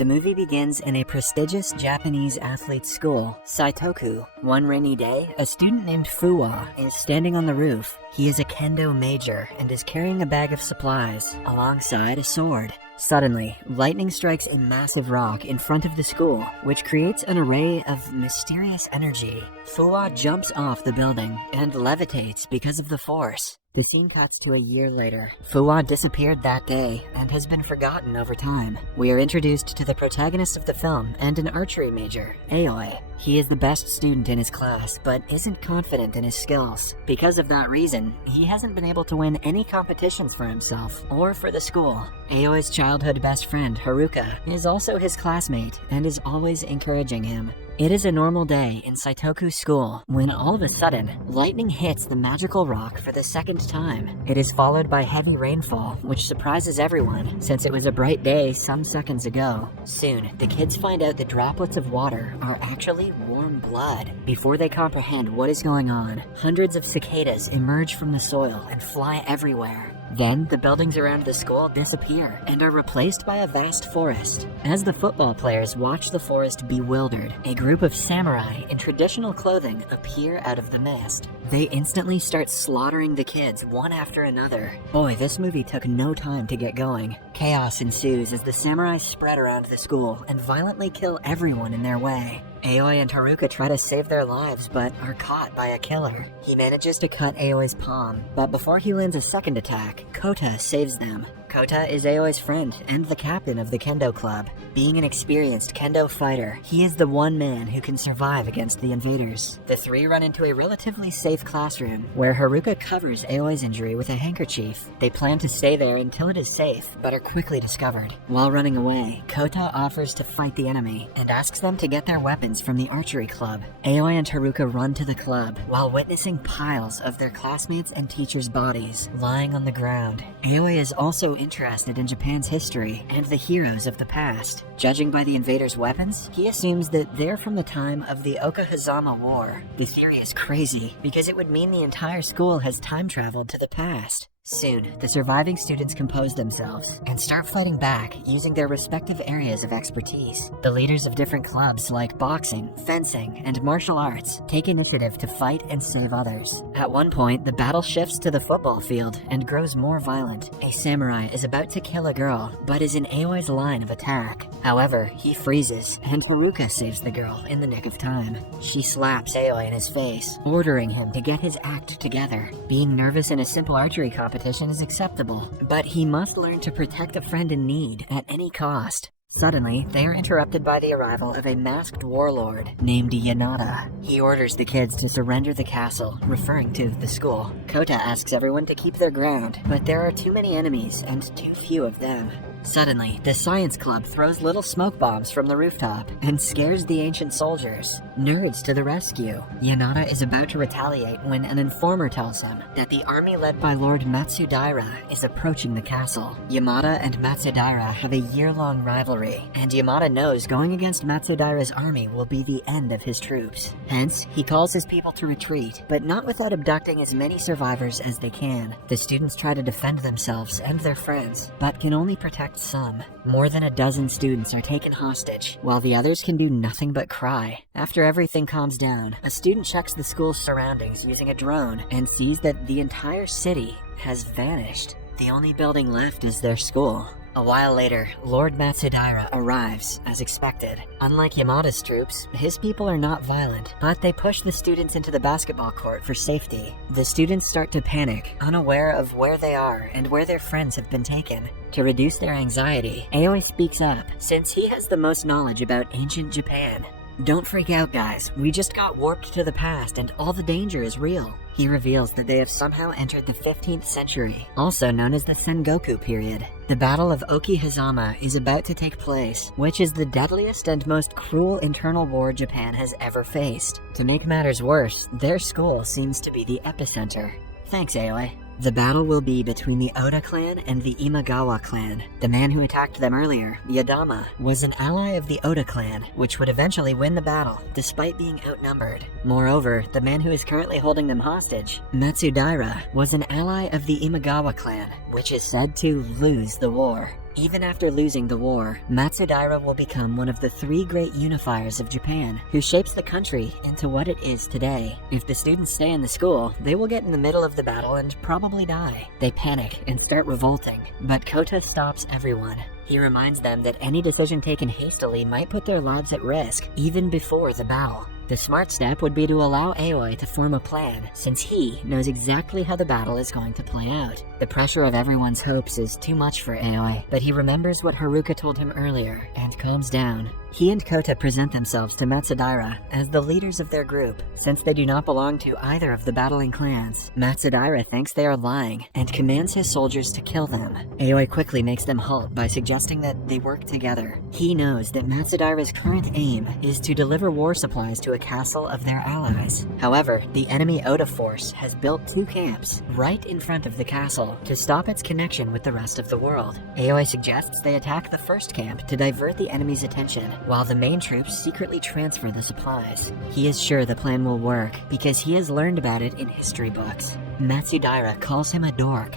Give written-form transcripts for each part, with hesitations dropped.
The movie begins in a prestigious Japanese athlete's school, Saitoku. One rainy day, a student named Fuwa is standing on the roof. He is a kendo major and is carrying a bag of supplies, alongside a sword. Suddenly, lightning strikes a massive rock in front of the school, which creates an array of mysterious energy. Fuwa jumps off the building and levitates because of the force. The scene cuts to a year later. Fuwa disappeared that day and has been forgotten over time. We are introduced to the protagonist of the film and an archery major, Aoi. He is the best student in his class, but isn't confident in his skills. Because of that reason, he hasn't been able to win any competitions for himself or for the school. Aoi's childhood best friend, Haruka, is also his classmate and is always encouraging him. It is a normal day in Saitoku's school when all of a sudden, lightning hits the magical rock for the second time. It is followed by heavy rainfall, which surprises everyone since it was a bright day some seconds ago. Soon, the kids find out the droplets of water are actually warm blood. Before they comprehend what is going on, hundreds of cicadas emerge from the soil and fly everywhere. Then, the buildings around the school disappear and are replaced by a vast forest. As the football players watch the forest bewildered, a group of samurai in traditional clothing appear out of the mist. They instantly start slaughtering the kids one after another. Boy, this movie took no time to get going. Chaos ensues as the samurai spread around the school and violently kill everyone in their way. Aoi and Haruka try to save their lives, but are caught by a killer. He manages to cut Aoi's palm, but before he lands a second attack, Kota saves them. Kota is Aoi's friend and the captain of the kendo club. Being an experienced kendo fighter, he is the one man who can survive against the invaders. The three run into a relatively safe classroom, where Haruka covers Aoi's injury with a handkerchief. They plan to stay there until it is safe, but are quickly discovered. While running away, Kota offers to fight the enemy, and asks them to get their weapons from the archery club. Aoi and Haruka run to the club, while witnessing piles of their classmates' and teachers' bodies lying on the ground. Aoi is also interested in Japan's history and the heroes of the past. Judging by the invaders' weapons, he assumes that they're from the time of the Okahazama War. The theory is crazy, because it would mean the entire school has time traveled to the past. Soon, the surviving students compose themselves and start fighting back using their respective areas of expertise. The leaders of different clubs like boxing, fencing, and martial arts take initiative to fight and save others. At one point, the battle shifts to the football field and grows more violent. A samurai is about to kill a girl, but is in Aoi's line of attack. However, he freezes, and Haruka saves the girl in the nick of time. She slaps Aoi in his face, ordering him to get his act together. Being nervous in a simple archery competition is acceptable, but he must learn to protect a friend in need at any cost. Suddenly, they are interrupted by the arrival of a masked warlord named Yanada. He orders the kids to surrender the castle, referring to the school. Kota asks everyone to keep their ground, but there are too many enemies and too few of them. Suddenly, the science club throws little smoke bombs from the rooftop and scares the ancient soldiers. Nerds to the rescue. Yanada is about to retaliate when an informer tells him that the army led by Lord Matsudaira is approaching the castle. Yamada and Matsudaira have a year-long rivalry, and Yamada knows going against Matsudaira's army will be the end of his troops. Hence, he calls his people to retreat, but not without abducting as many survivors as they can. The students try to defend themselves and their friends, but can only protect some. More than a dozen students are taken hostage, while the others can do nothing but cry. After everything calms down, a student checks the school's surroundings using a drone and sees that the entire city has vanished. The only building left is their school. A while later, Lord Matsudaira arrives, as expected. Unlike Yamada's troops, his people are not violent, but they push the students into the basketball court for safety. The students start to panic, unaware of where they are and where their friends have been taken. To reduce their anxiety, Aoi speaks up, since he has the most knowledge about ancient Japan. "Don't freak out, guys. We just got warped to the past and all the danger is real." He reveals that they have somehow entered the 15th century, also known as the Sengoku period. The Battle of Okihazama is about to take place, which is the deadliest and most cruel internal war Japan has ever faced. To make matters worse, their school seems to be the epicenter. Thanks, Aoi. The battle will be between the Oda clan and the Imagawa clan. The man who attacked them earlier, Yadama, was an ally of the Oda clan, which would eventually win the battle, despite being outnumbered. Moreover, the man who is currently holding them hostage, Matsudaira, was an ally of the Imagawa clan, which is said to lose the war. Even after losing the war, Matsudaira will become one of the 3 great unifiers of Japan, who shapes the country into what it is today. If the students stay in the school, they will get in the middle of the battle and probably die. They panic and start revolting, but Kota stops everyone. He reminds them that any decision taken hastily might put their lives at risk, even before the battle. The smart step would be to allow Aoi to form a plan, since he knows exactly how the battle is going to play out. The pressure of everyone's hopes is too much for Aoi, but he remembers what Haruka told him earlier, and calms down. He and Kota present themselves to Matsudaira as the leaders of their group. Since they do not belong to either of the battling clans, Matsudaira thinks they are lying and commands his soldiers to kill them. Aoi quickly makes them halt by suggesting that they work together. He knows that Matsudaira's current aim is to deliver war supplies to a castle of their allies. However, the enemy Oda force has built 2 camps right in front of the castle to stop its connection with the rest of the world. Aoi suggests they attack the first camp to divert the enemy's attention, while the main troops secretly transfer the supplies. He is sure the plan will work because he has learned about it in history books. Matsudaira calls him a dork.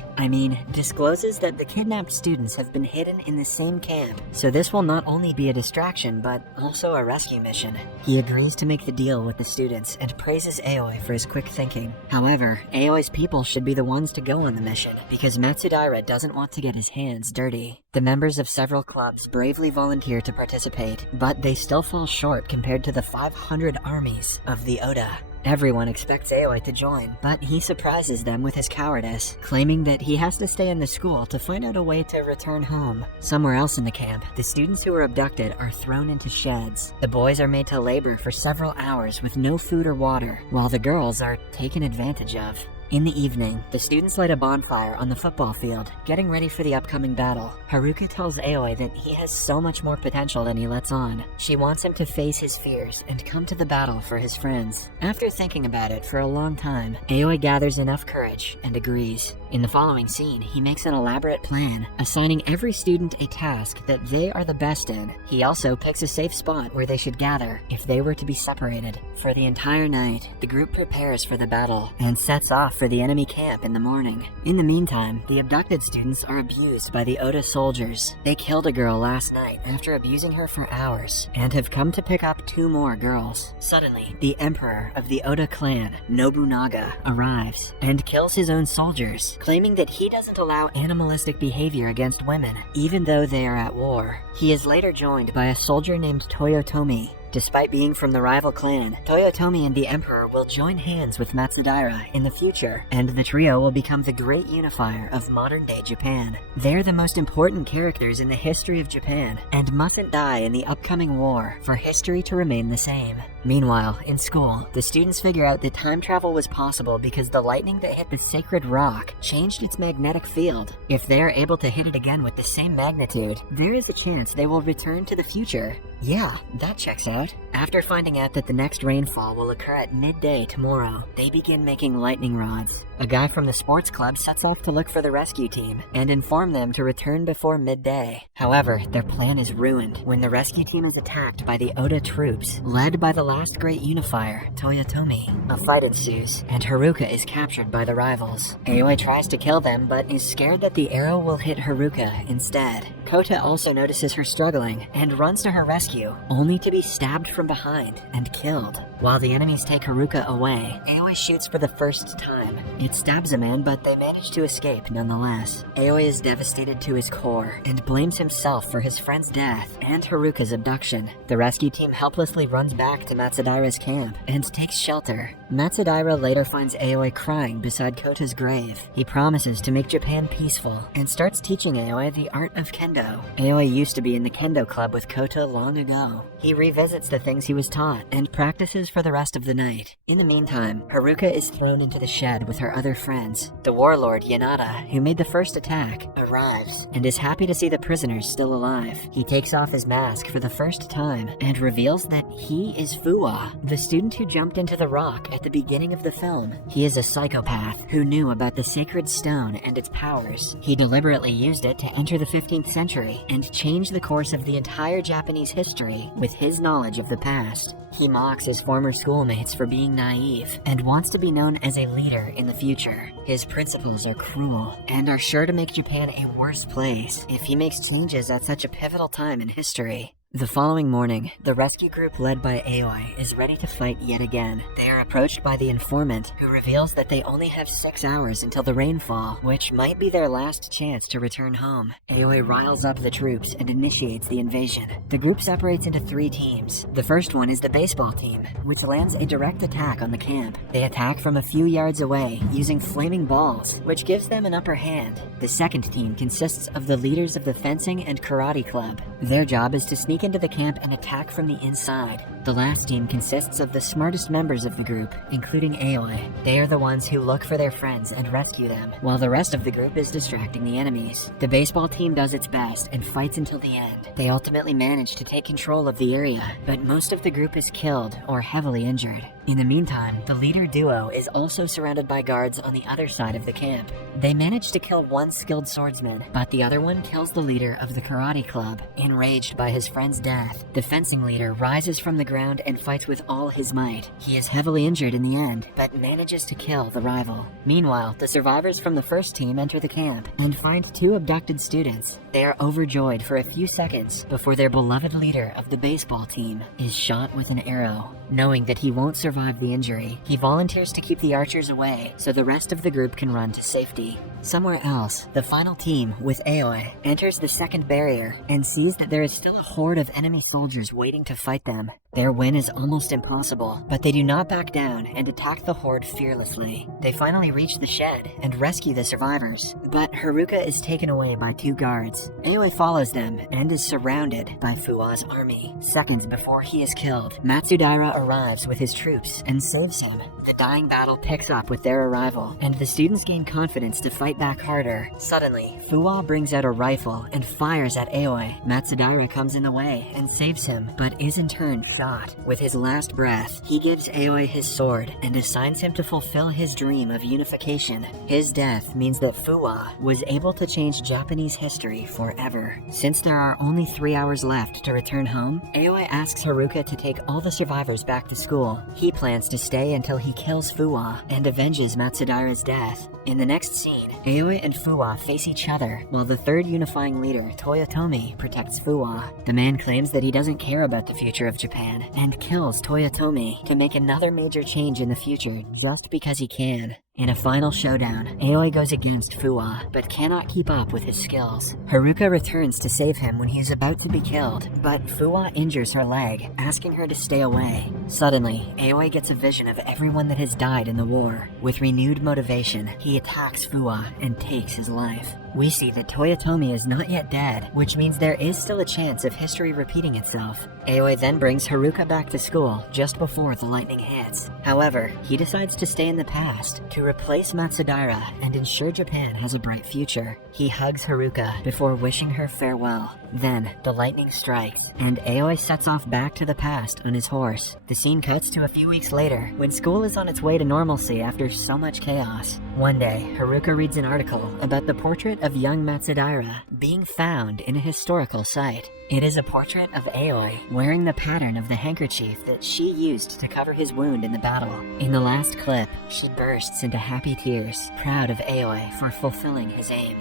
Discloses that the kidnapped students have been hidden in the same camp, so this will not only be a distraction but also a rescue mission. He agrees to make the deal with the students and praises Aoi for his quick thinking. However, Aoi's people should be the ones to go on the mission because Matsudaira doesn't want to get his hands dirty. The members of several clubs bravely volunteer to participate, but they still fall short compared to the 500 armies of the Oda. Everyone expects Aoi to join, but he surprises them with his cowardice, claiming that he has to stay in the school to find out a way to return home. Somewhere else in the camp, the students who were abducted are thrown into sheds. The boys are made to labor for several hours with no food or water, while the girls are taken advantage of. In the evening, the students light a bonfire on the football field, getting ready for the upcoming battle. Haruka tells Aoi that he has so much more potential than he lets on. She wants him to face his fears and come to the battle for his friends. After thinking about it for a long time, Aoi gathers enough courage and agrees. In the following scene, he makes an elaborate plan, assigning every student a task that they are the best in. He also picks a safe spot where they should gather if they were to be separated. For the entire night, the group prepares for the battle and sets off for the enemy camp in the morning. In the meantime, the abducted students are abused by the Oda soldiers. They killed a girl last night after abusing her for hours, and have come to pick up 2 more girls. Suddenly, the emperor of the Oda clan, Nobunaga, arrives and kills his own soldiers, claiming that he doesn't allow animalistic behavior against women, even though they are at war. He is later joined by a soldier named Toyotomi. Despite being from the rival clan, Toyotomi and the Emperor will join hands with Matsudaira in the future, and the trio will become the great unifier of modern-day Japan. They're the most important characters in the history of Japan, and mustn't die in the upcoming war for history to remain the same. Meanwhile, in school, the students figure out that time travel was possible because the lightning that hit the sacred rock changed its magnetic field. If they are able to hit it again with the same magnitude, there is a chance they will return to the future. Yeah, that checks out. After finding out that the next rainfall will occur at midday tomorrow, they begin making lightning rods. A guy from the sports club sets off to look for the rescue team and inform them to return before midday. However, their plan is ruined when the rescue team is attacked by the Oda troops, led by the last great unifier, Toyotomi. A fight ensues, and Haruka is captured by the rivals. Aoi tries to kill them, but is scared that the arrow will hit Haruka instead. Kota also notices her struggling and runs to her rescue, only to be stabbed from behind and killed. While the enemies take Haruka away, Aoi shoots for the first time. It stabs a man, but they manage to escape nonetheless. Aoi is devastated to his core and blames himself for his friend's death and Haruka's abduction. The rescue team helplessly runs back to Matsudaira's camp and takes shelter. Matsudaira later finds Aoi crying beside Kota's grave. He promises to make Japan peaceful and starts teaching Aoi the art of kendo. Aoi used to be in the kendo club with Kota long ago. He revisits the things he was taught and practices for the rest of the night. In the meantime, Haruka is thrown into the shed with her other friends. The warlord Yanada, who made the first attack, arrives and is happy to see the prisoners still alive. He takes off his mask for the first time and reveals that he is Fuwa, the student who jumped into the rock at the beginning of the film. He is a psychopath who knew about the sacred stone and its powers. He deliberately used it to enter the 15th century and change the course of the entire Japanese history with his knowledge of the past. He mocks his former schoolmates for being naive and wants to be known as a leader in the the future. His principles are cruel and are sure to make Japan a worse place if he makes changes at such a pivotal time in history. The following morning, the rescue group led by Aoi is ready to fight yet again. They are approached by the informant, who reveals that they only have 6 hours until the rainfall, which might be their last chance to return home. Aoi riles up the troops and initiates the invasion. The group separates into 3 teams. The first one is the baseball team, which lands a direct attack on the camp. They attack from a few yards away, using flaming balls, which gives them an upper hand. The second team consists of the leaders of the fencing and karate club. Their job is to sneak into the camp and attack from the inside. The last team consists of the smartest members of the group, including Aoi. They are the ones who look for their friends and rescue them, while the rest of the group is distracting the enemies. The baseball team does its best and fights until the end. They ultimately manage to take control of the area, but most of the group is killed or heavily injured. In the meantime, the leader duo is also surrounded by guards on the other side of the camp. They manage to kill one skilled swordsman, but the other one kills the leader of the karate club. Enraged by his friend's death, the fencing leader rises from the ground and fights with all his might. He is heavily injured in the end, but manages to kill the rival. Meanwhile, the survivors from the first team enter the camp and find 2 abducted students. They are overjoyed for a few seconds before their beloved leader of the baseball team is shot with an arrow. Knowing that he won't survive the injury, he volunteers to keep the archers away so the rest of the group can run to safety. Somewhere else, the final team, with Aoi, enters the second barrier and sees that there is still a horde of enemy soldiers waiting to fight them. Their win is almost impossible, but they do not back down and attack the horde fearlessly. They finally reach the shed and rescue the survivors, but Haruka is taken away by 2 guards. Aoi follows them and is surrounded by Fuwa's army. Seconds before he is killed, Matsudaira arrives with his troops and saves him. The dying battle picks up with their arrival, and the students gain confidence to fight back harder. Suddenly, Fuwa brings out a rifle and fires at Aoi. Matsudaira comes in the way and saves him, but is in turn shot. With his last breath, he gives Aoi his sword and assigns him to fulfill his dream of unification. His death means that Fuwa was able to change Japanese history forever. Since there are only 3 hours left to return home, Aoi asks Haruka to take all the survivors back to school. He plans to stay until he kills Fuwa and avenges Matsudaira's death. In the next scene, Aoi and Fuwa face each other, while the third unifying leader, Toyotomi, protects Fuwa. The man claims that he doesn't care about the future of Japan, and kills Toyotomi to make another major change in the future just because he can. In a final showdown, Aoi goes against Fuwa, but cannot keep up with his skills. Haruka returns to save him when he is about to be killed, but Fuwa injures her leg, asking her to stay away. Suddenly, Aoi gets a vision of everyone that has died in the war. With renewed motivation, he attacks Fuwa and takes his life. We see that Toyotomi is not yet dead, which means there is still a chance of history repeating itself. Aoi then brings Haruka back to school just before the lightning hits. However, he decides to stay in the past to replace Matsudaira and ensure Japan has a bright future. He hugs Haruka before wishing her farewell. Then, the lightning strikes, and Aoi sets off back to the past on his horse. The scene cuts to a few weeks later, when school is on its way to normalcy after so much chaos. One day, Haruka reads an article about the portrait of young Matsudaira being found in a historical site. It is a portrait of Aoi wearing the pattern of the handkerchief that she used to cover his wound in the battle. In the last clip, she bursts into happy tears, proud of Aoi for fulfilling his aim.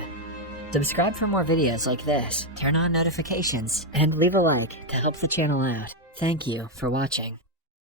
Subscribe for more videos like this, turn on notifications, and leave a like to help the channel out. Thank you for watching.